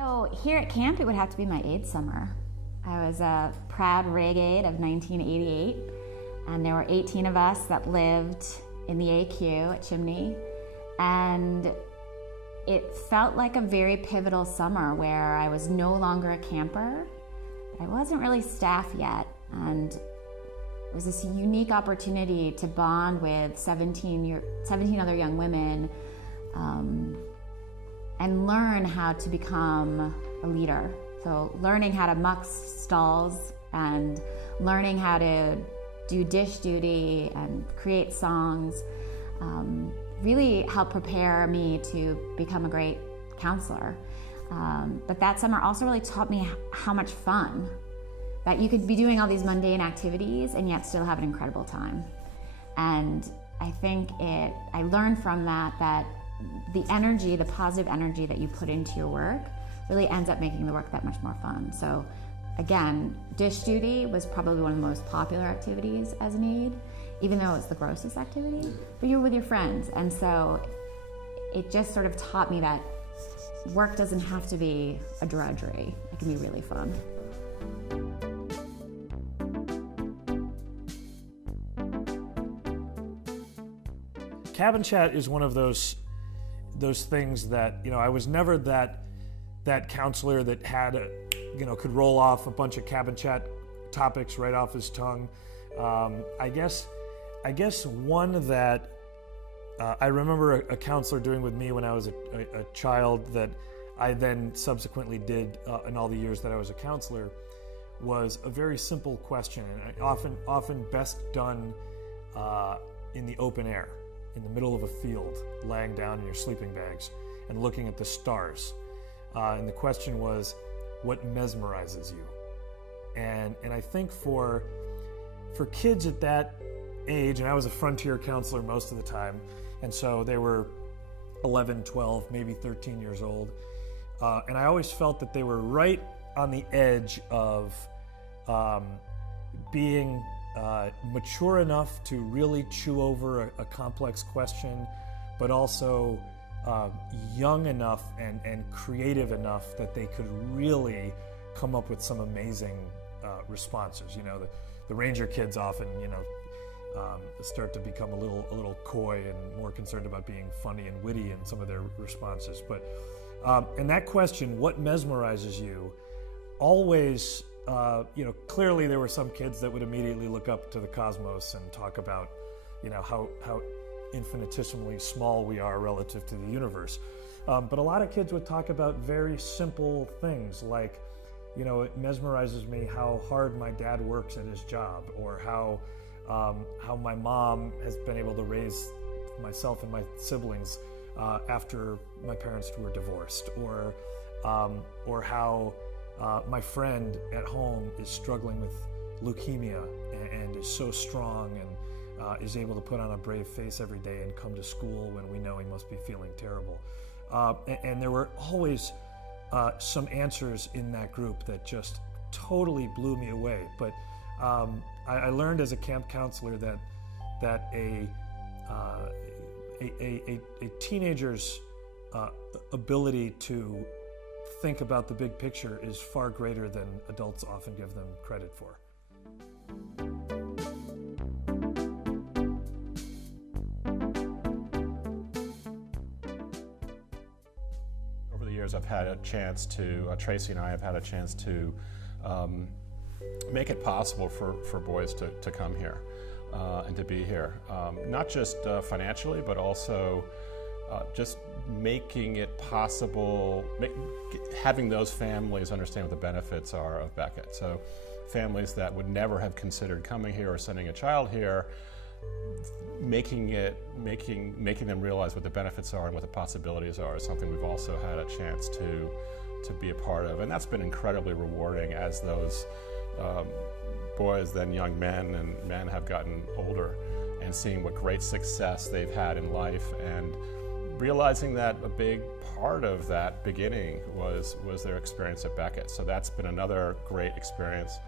So here at camp, it would have to be my AIDS summer. I was a proud Reg-Aid of 1988, and there were 18 of us that lived in the AQ at Chimney, and it felt like a very pivotal summer where I was no longer a camper, but I wasn't really staff yet, and it was this unique opportunity to bond with 17 other young women and learn how to become a leader. So learning how to muck stalls and learning how to do dish duty and create songs really helped prepare me to become a great counselor. But that summer also really taught me how much fun, that you could be doing all these mundane activities and yet still have an incredible time. And I think I learned from that the energy, the positive energy that you put into your work really ends up making the work that much more fun. So again, dish duty was probably one of the most popular activities as an aide, even though it's the grossest activity, but you're with your friends. And so it just sort of taught me that work doesn't have to be a drudgery. It can be really fun. Cabin chat is one of those things that, I was never that counselor that had could roll off a bunch of cabin chat topics right off his tongue. I guess one that I remember a counselor doing with me when I was a child that I then subsequently did in all the years that I was a counselor was a very simple question, and often best done in the open air, in the middle of a field, laying down in your sleeping bags and looking at the stars. And the question was, what mesmerizes you? And I think for kids at that age, and I was a frontier counselor most of the time, and so they were 11, 12, maybe 13 years old. And I always felt that they were right on the edge of being mature enough to really chew over a complex question, but also young enough and creative enough that they could really come up with some amazing responses. The Ranger kids often, start to become a little coy and more concerned about being funny and witty in some of their responses. But and that question, what mesmerizes you, always, clearly there were some kids that would immediately look up to the cosmos and talk about, how infinitesimally small we are relative to the universe. But a lot of kids would talk about very simple things like, it mesmerizes me how hard my dad works at his job, or how my mom has been able to raise myself and my siblings after my parents were divorced, or how my friend at home is struggling with leukemia and is so strong and is able to put on a brave face every day and come to school when we know he must be feeling terrible. And there were always some answers in that group that just totally blew me away. But I learned as a camp counselor that a teenager's ability to think about the big picture is far greater than adults often give them credit for. Over the years, I've had a chance to, Tracy and I have had a chance to make it possible for boys to come here and to be here. Not just financially, but also just making it possible, having those families understand what the benefits are of Beckett. So families that would never have considered coming here or sending a child here, making them realize what the benefits are and what the possibilities are is something we've also had a chance to be a part of. And that's been incredibly rewarding as those boys, then young men and men, have gotten older, and seeing what great success they've had in life, and realizing that a big part of that beginning was their experience at Beckett. So that's been another great experience.